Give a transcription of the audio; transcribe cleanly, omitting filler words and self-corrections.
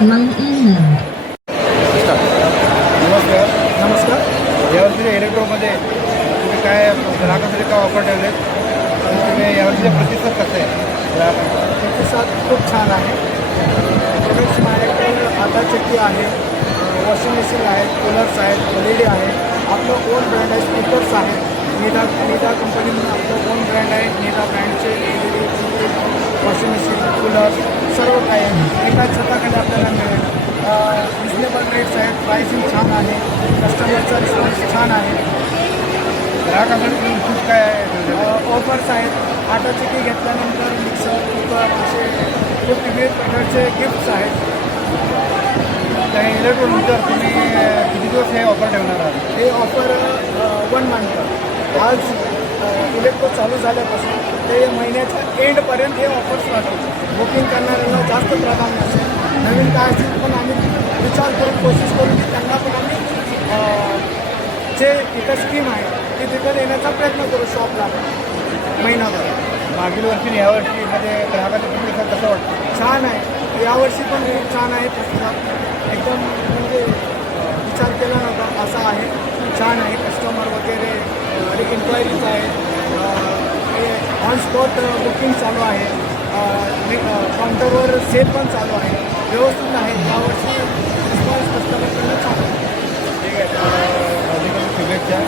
नमस्कार. नमस्कार. यावर्षी इलेक्ट्रोमध्ये तुम्ही काय ग्राहकांसाठी काय ऑफर ठेवले आणि तुम्ही यावर्षी प्रतिसाद कसं आहे ग्राहकांचा? प्रतिसाद खूप छान आहे. प्रोडक्ट्स माझ्याकडे आता चक्की आहे, वॉशिंग मशीन आहेत, कूलर्स आहेत, LED आहे. आपलं ओन ब्रँड आहे, स्पीकर्स आहेत. निदा कंपनी म्हणून आपलं ओन ब्रँड आहे. निदा ब्रँडचे LED, वॉशिंग मशीन, कूलर सर्व काही आहे. एकाच छताखाली आपल्याला मिळेल. रिजनेबल रेट्स आहेत, प्राइसिंग छान आहे, कस्टमरचा रिस्पॉन्स छान आहे. ग्राहकांसाठी तुम्ही खूप काय ठेवलेलं आहे? ऑफर्स आहेत. आटा चक्की घेतल्यानंतर मिक्सर, कुकर असे खूप विविध प्रकारचे गिफ्ट्स आहेत. काही इलेक्ट्रोनंतर तुम्ही किती दिवस हे ऑफर ठेवणार आहात? हे ऑफर 1 मंथ आज इलेक्ट्रो चालू झाल्यापासून ते महिन्याच्या एंडपर्यंत हे ऑफर्स राहतील. बुकिंग करणाऱ्यांना जास्त प्राधान्य असेल. नवीन काय असेल पण आम्ही विचार करून कोशिश करून की त्यांना पण आम्ही जे इथं स्कीम आहे ती तिथं देण्याचा प्रयत्न करू शॉपला महिनाभर. मागील वर्षी आणि यावर्षी मध्ये ग्राहकाचा प्रतिसाद कसा वाटतो? छान आहे. यावर्षी पण खूप छान आहे. प्रतिसाद एकदम म्हणजे विचार केला नव्हता असा आहे. छान आहे. कस्टमर वगैरे इन्क्वायरीज आहेत. ऑन स्पॉट बुकिंग चालू आहे. काउंटरवर सेल पण चालू आहे. व्यवस्थित आहे. यावर्षी रिस्पॉन्स कस्टमरकडनं छान आहे. ठीक आहे. शुभेच्छा.